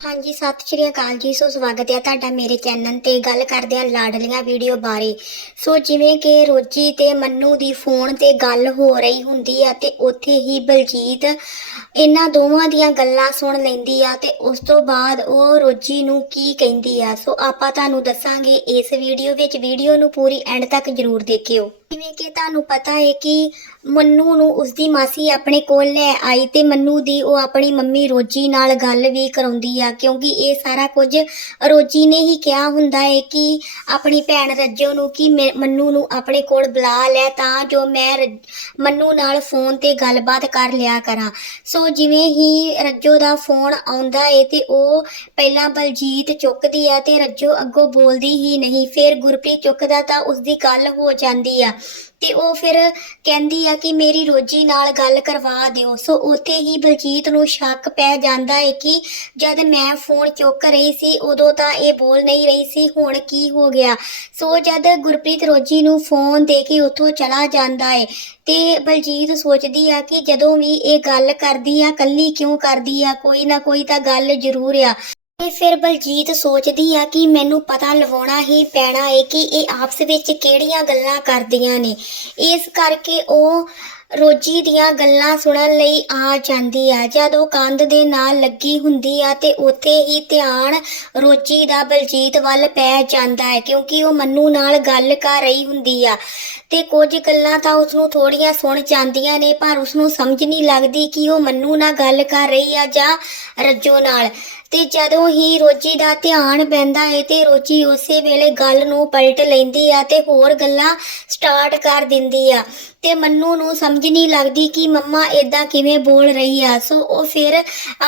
ਹਾਂਜੀ, ਸਤਿ ਸ਼੍ਰੀ ਅਕਾਲ ਜੀ। ਸੋ ਸਵਾਗਤ ਹੈ ਤੁਹਾਡਾ ਮੇਰੇ ਚੈਨਲ ਤੇ। ਗੱਲ ਕਰਦੇ ਹਾਂ ਲਾਡਲੀਆਂ ਵੀਡੀਓ ਬਾਰੇ। ਸੋ ਜਿਵੇਂ ਕਿ ਰੋਜੀ ਤੇ ਮੰਨੂ ਦੀ ਫੋਨ ਤੇ ਗੱਲ ਹੋ ਰਹੀ ਹੁੰਦੀ ਆ ਤੇ ਉੱਥੇ ਹੀ ਬਲਜੀਤ ਇਹਨਾਂ ਦੋਵਾਂ ਦੀਆਂ ਗੱਲਾਂ ਸੁਣ ਲੈਂਦੀ ਆ ਤੇ ਉਸ ਤੋਂ ਬਾਅਦ ਉਹ ਰੋਜੀ ਨੂੰ ਕੀ ਕਹਿੰਦੀ ਆ। ਸੋ ਆਪਾਂ ਤੁਹਾਨੂੰ ਦੱਸਾਂਗੇ ਇਸ ਵੀਡੀਓ ਵਿੱਚ। ਵੀਡੀਓ ਨੂੰ ਪੂਰੀ ਐਂਡ ਤੱਕ ਜਰੂਰ ਦੇਖਿਓ। ਜਿਵੇਂ ਕਿ ਤੁਹਾਨੂੰ ਪਤਾ ਹੈ ਕਿ ਮੰਨੂ ਨੂੰ ਉਸਦੀ ਮਾਸੀ ਆਪਣੇ ਕੋਲ ਲੈ ਆਈ ਤੇ ਮੰਨੂ ਦੀ ਉਹ ਆਪਣੀ ਮੰਮੀ ਰੋਜੀ ਨਾਲ ਗੱਲ ਵੀ ਕਰਾਉਂਦੀ ਆ। ਕਿਉਂਕਿ ਇਹ ਸਾਰਾ ਕੁਝ ਰੋਜੀ ਨੇ ਹੀ ਕਿਹਾ ਹੁੰਦਾ ਹੈ ਕਿ ਆਪਣੀ ਭੈਣ ਰੱਜੋ ਨੂੰ ਕਿ ਮੈਂ- ਮੰਨੂ ਨੂੰ ਆਪਣੇ ਕੋਲ ਬੁਲਾ ਲੈ ਤਾਂ ਜੋ ਮੈਂ ਰੱਜ- ਮੰਨੂ ਨਾਲ ਫੋਨ ਤੇ ਗੱਲਬਾਤ ਕਰ ਲਿਆ ਕਰਾਂ। ਸੋ ਜਿਵੇਂ ਹੀ ਰੱਜੋ ਦਾ ਫੋਨ ਆਉਂਦਾ ਏ ਤੇ ਉਹ ਪਹਿਲਾਂ ਬਲਜੀਤ ਚੁੱਕਦੀ ਆ ਤੇ ਰੱਜੋ ਅੱਗੋਂ ਬੋਲਦੀ ਹੀ ਨਹੀਂ, ਫਿਰ ਗੁਰਪ੍ਰੀਤ ਚੁੱਕਦਾ ਤਾਂ ਉਸਦੀ ਗੱਲ ਹੋ ਜਾਂਦੀ ਆ। ਤੇ ਉਹ ਫਿਰ ਕਹਿੰਦੀ ਆ ਕਿ ਮੇਰੀ ਰੋਜੀ ਨਾਲ ਗੱਲ ਕਰਵਾ ਦਿਓ। ਸੋ ਉੱਥੇ ਹੀ ਬਲਜੀਤ ਨੂੰ ਸ਼ੱਕ ਪੈ ਜਾਂਦਾ ਹੈ ਕਿ ਜਦ ਮੈਂ ਫੋਨ ਚੁੱਕ ਰਹੀ ਸੀ, ਉਦੋਂ ਤਾਂ ਇਹ ਬੋਲ ਨਹੀਂ ਰਹੀ ਸੀ, ਹੁਣ ਕੀ ਹੋ ਗਿਆ? ਸੋ ਜਦ ਗੁਰਪ੍ਰੀਤ ਰੋਜੀ ਨੂੰ ਫੋਨ ਦੇ ਕੇ ਉੱਥੋਂ ਚਲਾ ਜਾਂਦਾ ਹੈ ਤੇ ਬਲਜੀਤ ਸੋਚਦੀ ਆ ਕਿ ਜਦੋਂ ਵੀ ਇਹ ਗੱਲ ਕਰਦੀ ਆ, ਕੱਲੀ ਕਿਉਂ ਕਰਦੀ ਆ? ਕੋਈ ਨਾ ਕੋਈ ਤਾਂ ਗੱਲ ਜ਼ਰੂਰ ਆ। ਤੇ ਫਿਰ ਬਲਜੀਤ ਸੋਚਦੀ ਆ ਕਿ ਮੈਨੂੰ ਪਤਾ ਲਵਾਉਣਾ ਹੀ ਪੈਣਾ ਏ ਕਿ ਇਹ ਆਪਸ ਵਿੱਚ ਕਿਹੜੀਆਂ ਗੱਲਾਂ ਕਰਦੀਆਂ ਨੇ। ਇਸ ਕਰਕੇ ਉਹ ਰੋਜੀ ਦੀਆਂ ਗੱਲਾਂ ਸੁਣਨ ਲਈ ਆ ਜਾਂਦੀ ਆ। ਜਦ ਉਹ ਕੰਧ ਦੇ ਨਾਲ ਲੱਗੀ ਹੁੰਦੀ ਆ ਤੇ ਉੱਥੇ ਹੀ ਧਿਆਨ ਰੋਜੀ ਦਾ ਬਲਜੀਤ ਵੱਲ ਪੈ ਜਾਂਦਾ ਹੈ ਕਿਉਂਕਿ ਉਹ ਮੰਨੂ ਨਾਲ ਗੱਲ ਕਰ ਰਹੀ ਹੁੰਦੀ ਆ। ਤੇ ਕੁਝ ਗੱਲਾਂ ਤਾਂ ਉਸ ਨੂੰ ਥੋੜੀਆਂ ਸੁਣ ਜਾਂਦੀਆਂ ਨੇ, ਪਰ ਉਸ ਨੂੰ ਸਮਝ ਨਹੀਂ ਲੱਗਦੀ ਕਿ ਉਹ ਮੰਨੂ ਨਾਲ ਗੱਲ ਕਰ ਰਹੀ ਆ ਜਾਂ ਰੱਜੋ ਨਾਲ। ਤੇ ਜਦੋਂ ਹੀ ਰੋਜੀ ਦਾ ਧਿਆਨ ਪੈਂਦਾ ਹੈ ਤੇ ਰੋਜੀ ਉਸੇ ਵੇਲੇ ਗੱਲ ਨੂੰ ਪਲਟ ਲੈਂਦੀ ਆ ਤੇ ਹੋਰ ਗੱਲਾਂ ਸਟਾਰਟ ਕਰ ਦਿੰਦੀ ਆ। ਤੇ ਮੰਨੂ ਨੂੰ ਸਮਝ ਨਹੀਂ ਲੱਗਦੀ ਕਿ ਮੰਮਾ ਇਦਾਂ ਕਿਵੇਂ ਬੋਲ ਰਹੀ ਆ। ਸੋ ਉਹ ਫਿਰ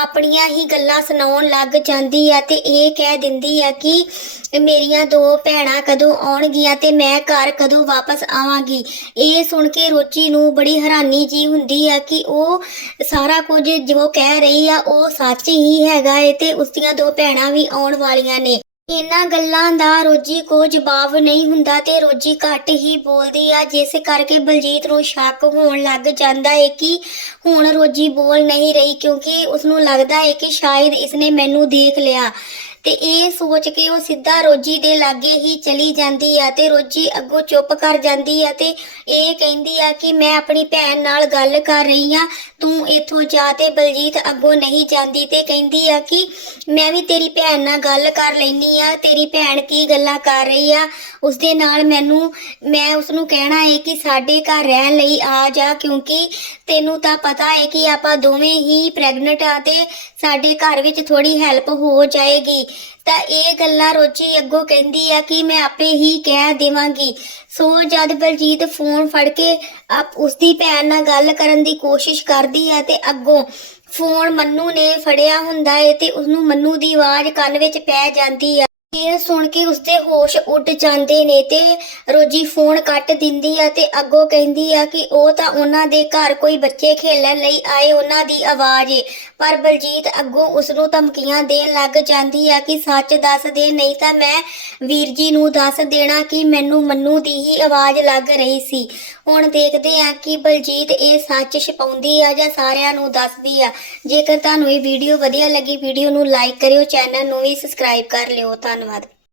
ਆਪਣੀਆਂ ਹੀ ਗੱਲਾਂ ਸੁਣਾਉਣ ਲੱਗ ਜਾਂਦੀ ਆ ਤੇ ਇਹ ਕਹਿ ਦਿੰਦੀ ਆ ਕਿ ਮੇਰੀਆਂ ਦੋ ਭੈਣਾਂ ਕਦੋਂ ਆਉਣਗੀਆਂ ਤੇ ਮੈਂ ਘਰ ਕਦੋਂ ਵਾਪਸ ਆਵਾਂਗੀ। ਇਹ ਸੁਣ ਕੇ ਰੋਚੀ ਨੂੰ ਬੜੀ ਹੈਰਾਨੀ ਜੀ ਹੁੰਦੀ ਆ ਕਿ ਉਹ ਸਾਰਾ ਕੁਝ ਜੋ ਕਹਿ ਰਹੀ ਆ ਉਹ ਸੱਚ ਹੀ ਹੈਗਾ ਏ ਤੇ ਉਸਦੀਆਂ ਦੋ ਭੈਣਾਂ ਵੀ ਆਉਣ ਵਾਲੀਆਂ ਨੇ। ਇਹਨਾਂ ਗੱਲਾਂ ਦਾ ਰੋਜੀ ਕੋ ਜਵਾਬ ਨਹੀਂ ਹੁੰਦਾ ਤੇ ਰੋਜੀ ਘੱਟ ਹੀ ਬੋਲਦੀ ਆ। ਜਿਸ ਕਰਕੇ ਬਲਜੀਤ ਨੂੰ ਸ਼ੱਕ ਹੋਣ ਲੱਗ ਜਾਂਦਾ ਹੈ ਕਿ ਹੁਣ ਰੋਜੀ ਬੋਲ ਨਹੀਂ ਰਹੀ ਕਿਉਂਕਿ ਉਸ ਨੂੰ ਲੱਗਦਾ ਹੈ ਕਿ ਸ਼ਾਇਦ ਇਸਨੇ ਮੈਨੂੰ ਦੇਖ ਲਿਆ। ਤੇ ਇਹ ਸੋਚ ਕੇ ਉਹ ਸਿੱਧਾ ਰੋਜੀ ਦੇ ਲਾਗੇ ਹੀ ਚਲੀ ਜਾਂਦੀ ਆ ਤੇ ਰੋਜੀ ਅੱਗੋਂ ਚੁੱਪ ਕਰ ਜਾਂਦੀ ਆ ਤੇ ਇਹ ਕਹਿੰਦੀ ਆ ਕਿ ਮੈਂ ਆਪਣੀ ਭੈਣ ਨਾਲ ਗੱਲ ਕਰ ਰਹੀ ਆ, ਤੂੰ ਇੱਥੋਂ ਜਾ ਤੇ ਬਲਜੀਤ ਅੱਗੋਂ ਨਹੀਂ ਜਾਂਦੀ ਤੇ ਕਹਿੰਦੀ ਆ ਕਿ ਮੈਂ ਵੀ ਤੇਰੀ ਭੈਣ ਨਾਲ ਗੱਲ ਕਰ ਲੈਣੀ ਆ, ਤੇਰੀ ਭੈਣ ਕੀ ਗੱਲਾਂ ਕਰ ਰਹੀ ਆ, ਉਸਦੇ ਨਾਲ ਮੈਨੂੰ, ਮੈਂ ਉਸ ਨੂੰ ਕਹਿਣਾ ਹੈ ਕਿ ਸਾਡੇ ਘਰ ਰਹਿਣ ਲਈ ਆ ਜਾ ਕਿਉਂਕਿ ਤੈਨੂੰ ਤਾਂ ਪਤਾ ਹੈ ਕਿ ਆਪਾਂ ਦੋਵੇਂ ਹੀ ਪ੍ਰੈਗਨੈਂਟ ਆ ਤੇ ਸਾਡੇ ਘਰ ਵਿੱਚ ਥੋੜੀ ਹੈਲਪ ਹੋ ਜਾਏਗੀ। ਤਾਂ ਇਹ ਗੱਲਾਂ ਰੋਜੀ ਅੱਗੋਂ ਕਹਿੰਦੀ ਆ ਕਿ ਮੈਂ ਆਪੇ ਹੀ ਕਹਿ ਦੇਵਾਂਗੀ। ਸੋ ਜਦ ਬਲਜੀਤ ਫੋਨ ਫੜ ਕੇ ਆਪ ਉਸਦੀ ਭੈਣ ਨਾਲ ਗੱਲ ਕਰਨ ਦੀ ਕੋਸ਼ਿਸ਼ ਕਰਦੀ ਆ ਤੇ ਅੱਗੋਂ ਫੋਨ ਮੰਨੂ ਨੇ ਫੜਿਆ ਹੁੰਦਾ ਏ ਤੇ ਉਸਨੂੰ ਮੰਨੂ ਦੀ ਆਵਾਜ਼ ਕੰਨ ਵਿੱਚ ਪੈ ਜਾਂਦੀ ਆ। ਇਹ ਸੁਣ ਕੇ ਉਸਦੇ ਹੋਸ਼ ਉੱਡ ਜਾਂਦੇ ਨੇ ਤੇ ਰੋਜੀ ਫੋਨ ਕੱਟ ਦਿੰਦੀ ਆ ਤੇ ਅੱਗੋਂ ਕਹਿੰਦੀ ਆ ਕਿ ਉਹ ਤਾਂ ਉਹਨਾਂ ਦੇ ਘਰ ਕੋਈ ਬੱਚੇ ਖੇਲਣ ਲਈ ਆਏ ਉਹਨਾਂ ਦੀ ਆਵਾਜ਼ ਏ। ਪਰ ਬਲਜੀਤ ਅੱਗੋਂ ਉਸ ਨੂੰ ਧਮਕੀਆਂ ਦੇਣ ਲੱਗ ਜਾਂਦੀ ਆ ਕਿ ਸੱਚ ਦੱਸ ਦੇ, ਨਹੀਂ ਤਾਂ ਮੈਂ ਵੀਰ ਜੀ ਨੂੰ ਦੱਸ ਦੇਣਾ ਕਿ ਮੈਨੂੰ ਮੰਨੂ ਦੀ ਹੀ ਆਵਾਜ਼ ਲੱਗ ਰਹੀ ਸੀ। ਹੁਣ ਦੇਖਦੇ ਆ ਕਿ ਬਲਜੀਤ ਇਹ ਸੱਚ ਛਪਾਉਂਦੀ ਆ ਜਾਂ ਸਾਰਿਆਂ ਨੂੰ ਦੱਸਦੀ ਆ। ਜੇਕਰ ਤੁਹਾਨੂੰ ਇਹ ਵੀਡੀਓ ਵਧੀਆ ਲੱਗੀ, ਵੀਡੀਓ ਨੂੰ ਲਾਈਕ ਕਰਿਓ, ਚੈਨਲ ਨੂੰ ਵੀ ਸਬਸਕ੍ਰਾਈਬ ਕਰ ਲਿਓ। ಧನ್ಯವಾದ